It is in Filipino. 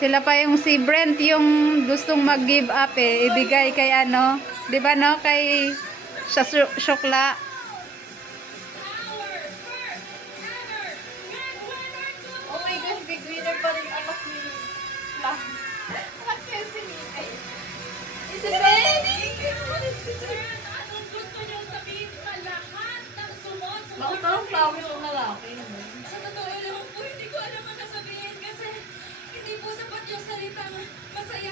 Sila pa yung si Brent yung gustong mag-give up eh. Ibigay kay ano. Di ba no? Kay Shokla. Oh my gosh, big winner pa rin anak ni Lang. Anak niya si Mikay. Isabel! Anong gusto niyo sabihin sa lahat ng sumusunod? Bakit parang flowers yung lalaki? Sa totoo lang po, hindi ko alam ang sasabihin kasi hindi po sapat yung salitang masaya